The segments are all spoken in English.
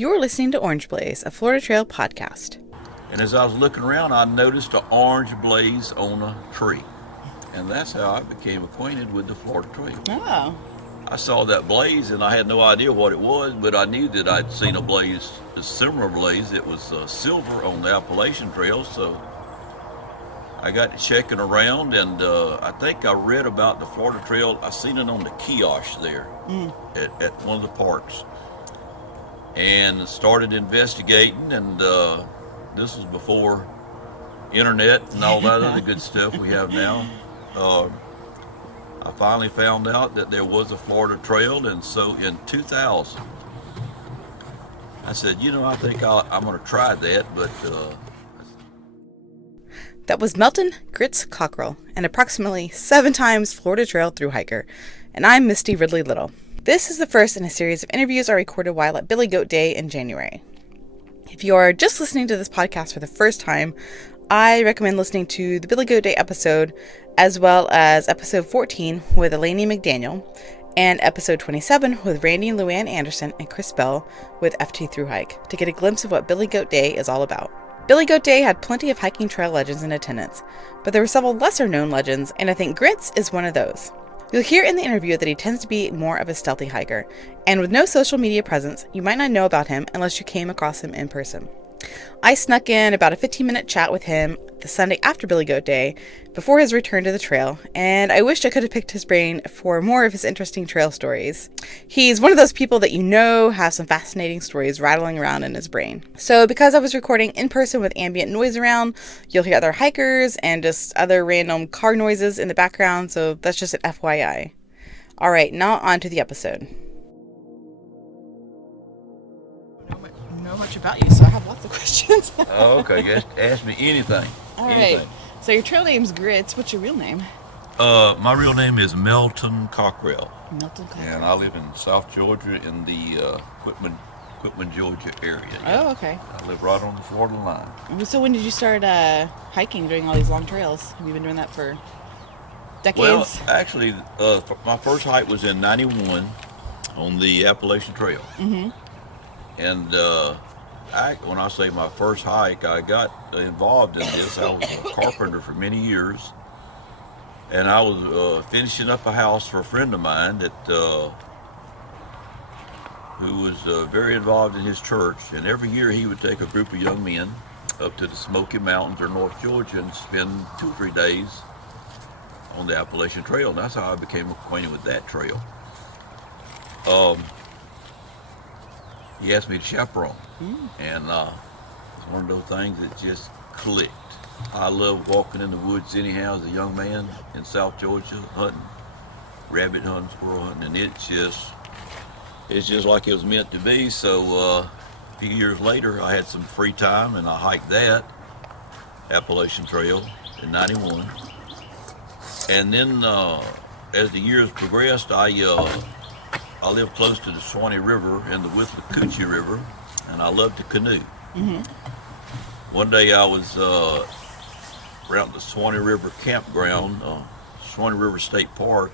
You're listening to Orange Blaze, a Florida Trail podcast. And as I was looking around, I noticed an orange blaze on a tree. And that's how I became acquainted with the Florida Trail. Oh. I saw that blaze and I had no idea what it was, but I knew that I'd seen a blaze, a similar blaze. It was silver on the Appalachian Trail, so I got to checking around, and I think I read about the Florida Trail. I seen it on the kiosk there at one of the parks, and started investigating. And this was before internet and all that other good stuff we have now. I finally found out that there was a Florida Trail, and so in 2000, I said, I think I'm going to try that, but That was Melton Grits Cockrell, an approximately 7 times Florida Trail thru-hiker, and I'm Misty Ridley Little. This is the first in a series of interviews I recorded while at Billy Goat Day in January. If you are just listening to this podcast for the first time, I recommend listening to the Billy Goat Day episode, as well as episode 14 with Elaine McDaniel, and episode 27 with Randy and Luann Anderson and Chris Bell with ft-thru hike, to get a glimpse of what Billy Goat Day is all about. Billy Goat Day had plenty of hiking trail legends in attendance, but there were several lesser-known legends, and I think Grits is one of those. You'll hear in the interview that he tends to be more of a stealthy hiker, and with no social media presence, you might not know about him unless you came across him in person. I snuck in about a 15-minute chat with him the Sunday after Billy Goat Day, before his return to the trail, and I wished I could have picked his brain for more of his interesting trail stories. He's one of those people that have some fascinating stories rattling around in his brain. So because I was recording in person with ambient noise around, you'll hear other hikers and just other random car noises in the background, so that's just an FYI. Alright, now on to the episode. Know much about you, so I have lots of questions. Oh, okay. Just ask me anything. All right. So your trail name's Grits. What's your real name? My real name is Melton Cockrell. Melton Cockrell. And I live in South Georgia in the Quitman, Georgia area. Yeah. Oh, okay. I live right on the Florida line. So when did you start hiking, doing all these long trails? Have you been doing that for decades? Well, actually, my first hike was in 91 on the Appalachian Trail. Mm-hmm. And when I say my first hike, I got involved in this. I was a carpenter for many years, and I was finishing up a house for a friend of mine that who was very involved in his church. And every year he would take a group of young men up to the Smoky Mountains or North Georgia and spend 2 or 3 days on the Appalachian Trail. And that's how I became acquainted with that trail. He asked me to chaperone, and it's one of those things that just clicked. I love walking in the woods anyhow as a young man in South Georgia, hunting, rabbit hunting, squirrel hunting, and it's just like it was meant to be. So a few years later, I had some free time, and I hiked that Appalachian Trail in 91. And then as the years progressed, I live close to the Swanee River and the Withlacoochee River, and I love to canoe. Mm-hmm. One day I was around the Swanee River campground, Swanee River State Park,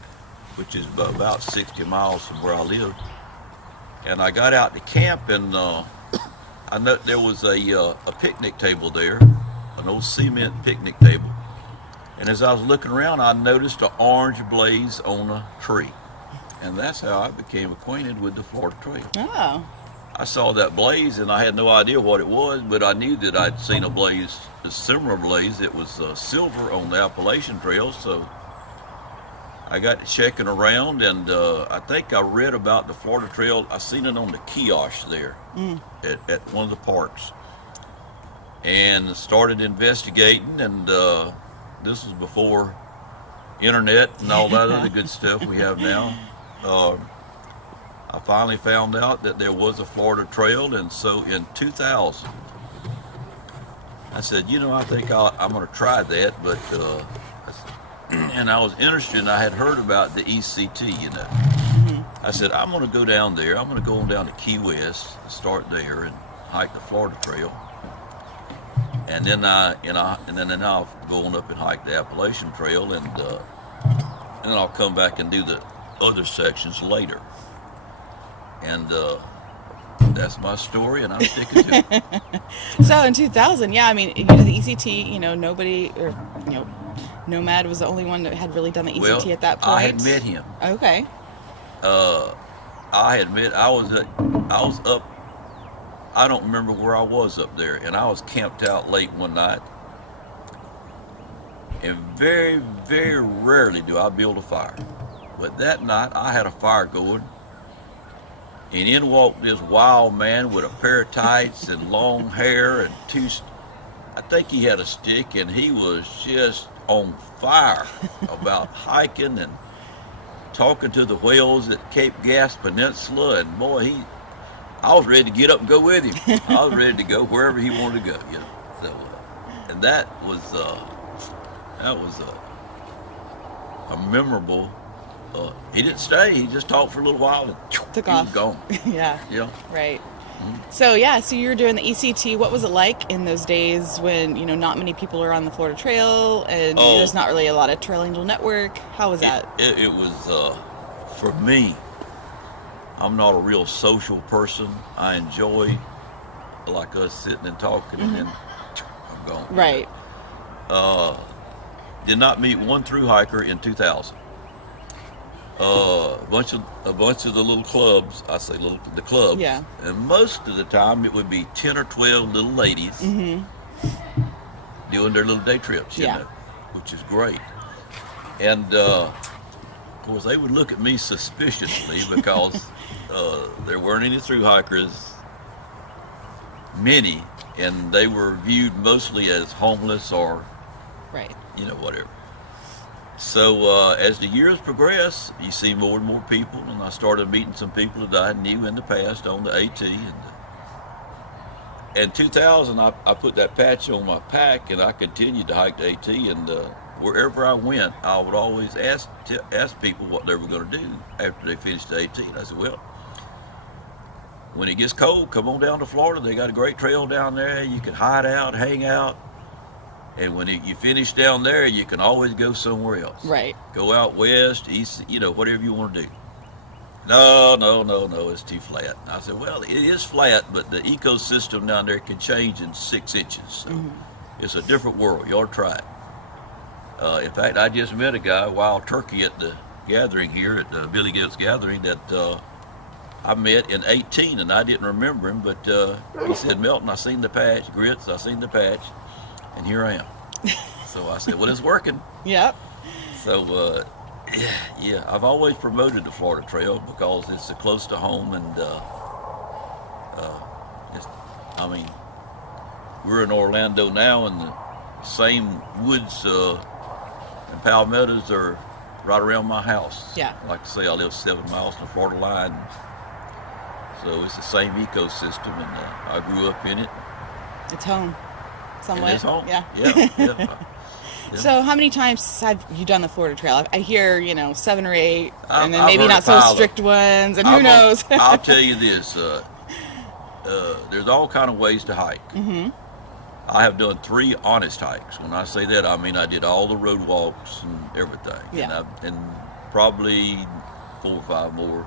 which is about 60 miles from where I live. And I got out to camp, and I know there was a picnic table there, an old cement picnic table. And as I was looking around, I noticed an orange blaze on a tree. And that's how I became acquainted with the Florida Trail. Oh. I saw that blaze and I had no idea what it was, but I knew that I'd seen a blaze, a similar blaze. It was silver on the Appalachian Trail, so I got to checking around, and I think I read about the Florida Trail. I seen it on the kiosk there at one of the parks, and started investigating, and this was before internet and all that other good stuff we have now. I finally found out that there was a Florida Trail, and so in 2000, I said, I think I'm going to try that, but and I was interested, and I had heard about the ECT, I said, I'm going to go down there. I'm going to go on down to Key West and start there and hike the Florida Trail. And then I'll go on up and hike the Appalachian Trail, and then I'll come back and do the other sections later. And that's my story, and I'm sticking to it. So in 2000, yeah, I mean, you did the ECT. Nobody, or Nomad was the only one that had really done the ECT Well, at that point. I had met him. Okay. I had met. I was up. I don't remember where I was up there, and I was camped out late one night. And very, very rarely do I build a fire. But that night I had a fire going, and in walked this wild man with a pair of tights and long hair and I think he had a stick, and he was just on fire about hiking and talking to the whales at Cape Gas Peninsula. And boy, I was ready to get up and go with him. I was ready to go wherever he wanted to go, So, and that was a memorable. He didn't stay. He just talked for a little while and took he off. was gone. Yeah. Yeah. Right. So you were doing the ECT. What was it like in those days when not many people are on the Florida Trail and there's not really a lot of Trail Angel network? How was that? It was for me. I'm not a real social person. I enjoy like us sitting and talking, and then I'm gone. Right. Did not meet one thru-hiker in 2000. A bunch of the little clubs. I say the clubs. Yeah. And most of the time it would be 10 or 12 little ladies doing their little day trips. You know, which is great. And of course they would look at me suspiciously because there weren't any thru-hikers, many, and they were viewed mostly as homeless or right. Whatever. So as the years progress, you see more and more people, and I started meeting some people that I knew in the past on the AT. And in 2000, I put that patch on my pack, and I continued to hike the AT. And wherever I went, I would always ask people what they were going to do after they finished the AT. And I said, well, when it gets cold, come on down to Florida. They got a great trail down there. You can hide out, hang out. And when you finish down there, you can always go somewhere else. Right. Go out west, east, whatever you want to do. No, it's too flat. I said, well, it is flat, but the ecosystem down there can change in 6 inches. So it's a different world. You ought to try it. In fact, I just met a guy, wild turkey, at the gathering here, at the Billy Goat's gathering, that I met in 18, and I didn't remember him, but he said, Melton, I seen the patch. Grits, I seen the patch. And here I am. So I said, well, it's working. Yep. So, I've always promoted the Florida Trail because it's close to home, and we're in Orlando now, and the same woods and palmettos are right around my house. Yeah. Like I say, I live 7 miles from the Florida line. So it's the same ecosystem, and I grew up in it. It's home. Somewhere. It's home. Yeah. Yeah. So how many times have you done the Florida Trail? I hear, 7 or 8, and then I've maybe heard not a so pile strict ones, and who knows? I'll tell you this, there's all kind of ways to hike. I have done 3 honest hikes. When I say that, I mean I did all the road walks and everything. Yeah. And probably 4 or 5 more.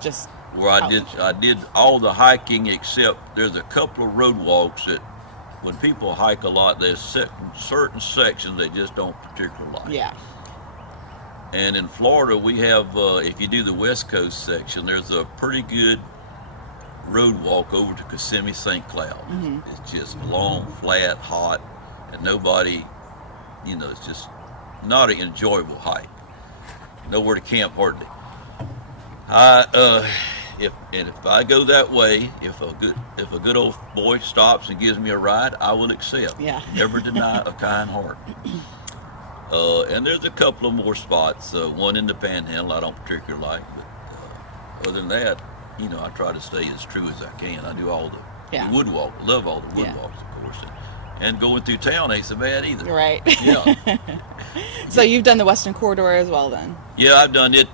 Just where I did all the hiking, except there's a couple of road walks that when people hike a lot, there's certain sections they just don't particularly like. Yeah. And in Florida, we have, if you do the West Coast section, there's a pretty good road walk over to Kissimmee St. Cloud. It's just long, flat, hot, and nobody, it's just not an enjoyable hike. Nowhere to camp hardly. If I go that way, if a good old boy stops and gives me a ride, I will accept. Yeah. Never deny a kind heart. And there's a couple of more spots. One in the Panhandle I don't particularly like, but other than that, I try to stay as true as I can. I do all the wood walk. Love all the wood walks, of course. And going through town ain't so bad either. Right. Yeah. So you've done the Western Corridor as well, then? Yeah, I've done it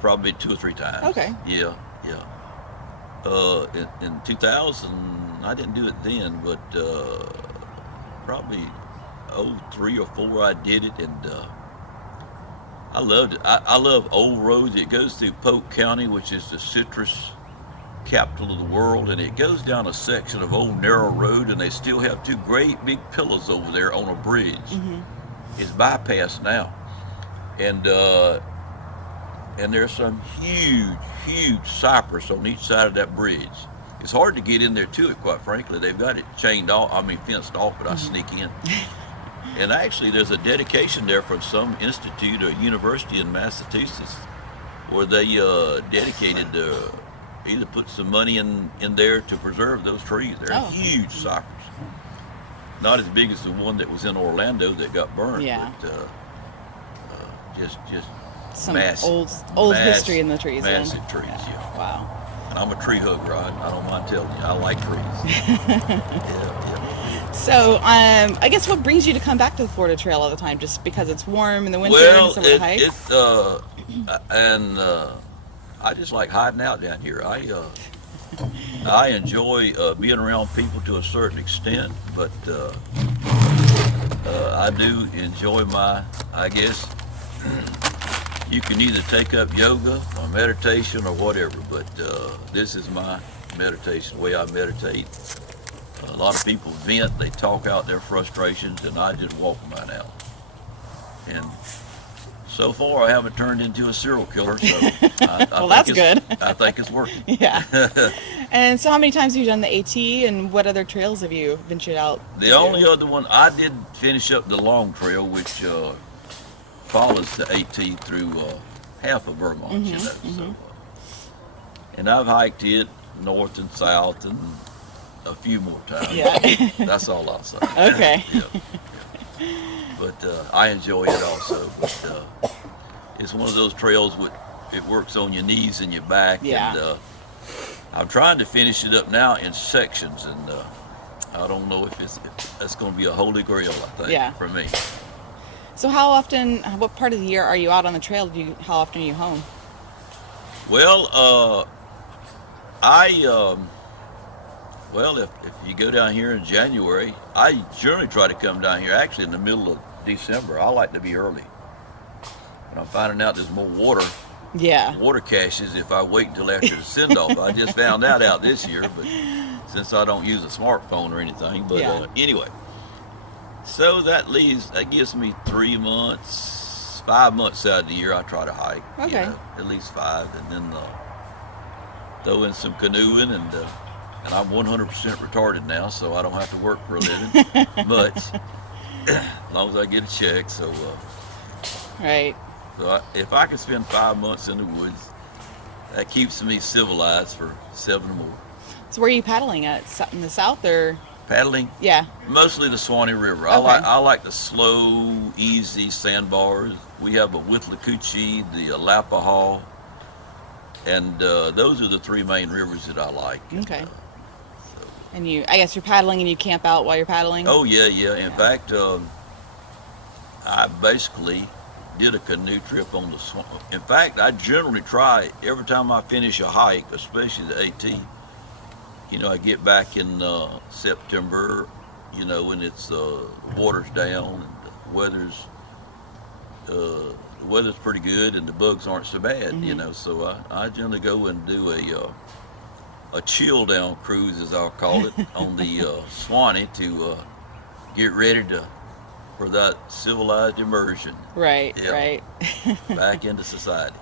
probably 2 or 3 times. Okay. Yeah. In 2000, I didn't do it then, but probably 03 or 04 I did it, and I loved it. I love old roads. It goes through Polk County, which is the citrus capital of the world, and it goes down a section of old narrow road, and they still have two great big pillars over there on a bridge. Mm-hmm. It's bypassed now, and there's some huge cypress on each side of that bridge. It's hard to get in there to it, quite frankly. They've got it chained off, fenced off, but I sneak in. And actually, there's a dedication there from some institute or university in Massachusetts where they dedicated either put some money in there to preserve those trees. They're huge cypress. Not as big as the one that was in Orlando that got burned, Yeah. but just Some massive, old history in the trees. massive trees. Yeah. Wow. And I'm a tree hugger. I don't mind telling you, I like trees. Yeah. So, I guess what brings you to come back to the Florida Trail all the time? Just because it's warm in the winter and some of the hikes? I just like hiding out down here. I enjoy being around people to a certain extent, but I do enjoy I guess, you can either take up yoga or meditation or whatever, but this is my meditation, the way I meditate. A lot of people vent, they talk out their frustrations, and I just walk mine out. And so far, I haven't turned into a serial killer, so Well, that's good. I think it's working. Yeah. And so how many times have you done the AT, and what other trails have you ventured out? The only other one, I did finish up the long trail, which follows the AT through half of Vermont, you know. So, and I've hiked it north and south and a few more times. Yeah. That's all I'll say. Okay. Yeah. But I enjoy it also. But it's one of those trails it works on your knees and your back. Yeah. And I'm trying to finish it up now in sections, and I don't know if that's going to be a holy grail, I think, for me. So what part of the year are you out on the trail? How often are you home? Well, if you go down here in January, I generally try to come down here actually in the middle of December. I like to be early. And I'm finding out there's more water caches if I wait until after the send-off. I just found that out this year, but since I don't use a smartphone or anything. But anyway, so that gives me 3 months, 5 months out of the year I try to hike. Okay. At least 5, and then throw in some canoeing, and I'm 100% retarded now, so I don't have to work for a living much, as long as I get a check. So, right. So if I can spend 5 months in the woods, that keeps me civilized for 7 more. So where are you paddling at? In the south or? Paddling? Yeah. Mostly the Swanee River. Okay. I like the slow, easy sandbars. We have a Withlacoochee, the Alapahaw, and those are the 3 main rivers that I like. Okay. And I guess you're paddling and you camp out while you're paddling? Oh, yeah. In fact, I basically did a canoe trip on the Swan. In fact, I generally try, every time I finish a hike, especially the AT, I get back in September, when it's water's down and the weather's pretty good and the bugs aren't so bad, so I generally go and do a chill down cruise, as I'll call it, on the Swanee to get ready for that civilized immersion. Right. Back into society.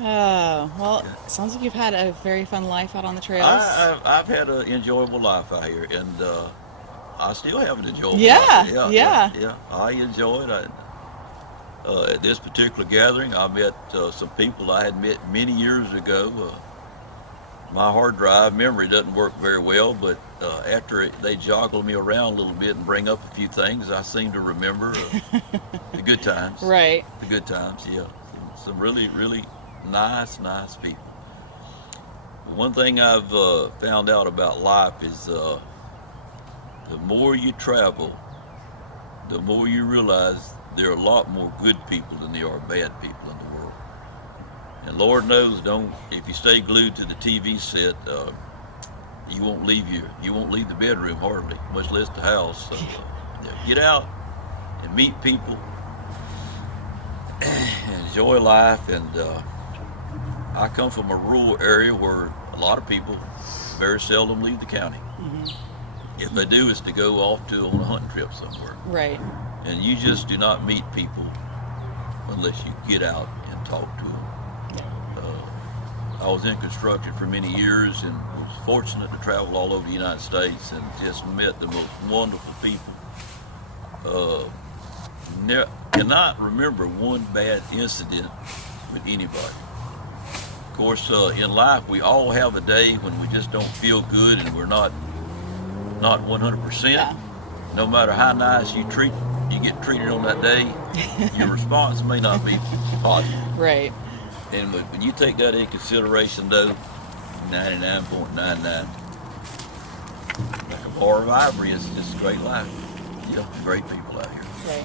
Oh, well, it sounds like you've had a very fun life out on the trails. I've had an enjoyable life out here, and I still have an enjoyable life. Yeah. I enjoy it. At this particular gathering, I met some people I had met many years ago. My hard drive memory doesn't work very well, but after they joggle me around a little bit and bring up a few things, I seem to remember the good times. Right. The good times, yeah. Some really, really nice people. One thing I've found out about life is the more you travel, the more you realize there are a lot more good people than there are bad people in the world. And Lord knows, if you stay glued to the TV set, you won't leave the bedroom hardly, much less the house. So get out and meet people, enjoy life. And I come from a rural area where a lot of people very seldom leave the county. If they do, it's to go off on a hunting trip somewhere. Right. And you just do not meet people unless you get out and talk to them. I was in construction for many years and was fortunate to travel all over the United States and just met the most wonderful people. Cannot remember one bad incident with anybody. Of course, in life, we all have a day when we just don't feel good and we're not 100%. Yeah. No matter how nice you get treated on that day, your response may not be positive. Right. And when you take that into consideration, though, 99.99, like a bar of ivory, is just a great life. Great people out here. Right.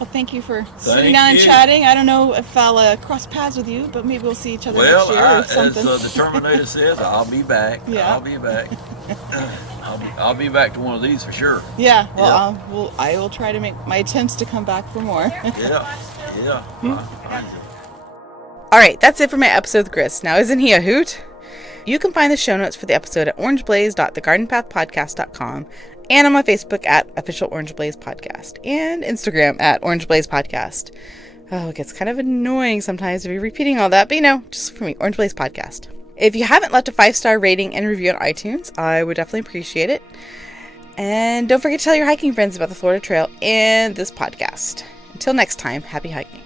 Well, thank you for sitting down and chatting. I don't know if I'll cross paths with you, but maybe we'll see each other next year or something. As the Terminator says, I'll be back. Yeah. I'll be back. I'll be back to one of these for sure. Yeah. Well, I will try to make my attempts to come back for more. Yeah. All right, that's it for my episode with Chris. Now, isn't he a hoot? You can find the show notes for the episode at orangeblaze.thegardenpathpodcast.com and on my Facebook at Official Orange Blaze Podcast and Instagram at Orange Blaze Podcast. Oh, it gets kind of annoying sometimes to be repeating all that, but just for me, Orange Blaze Podcast. If you haven't left a 5-star rating and review on iTunes, I would definitely appreciate it. And don't forget to tell your hiking friends about the Florida Trail and this podcast. Until next time, happy hiking.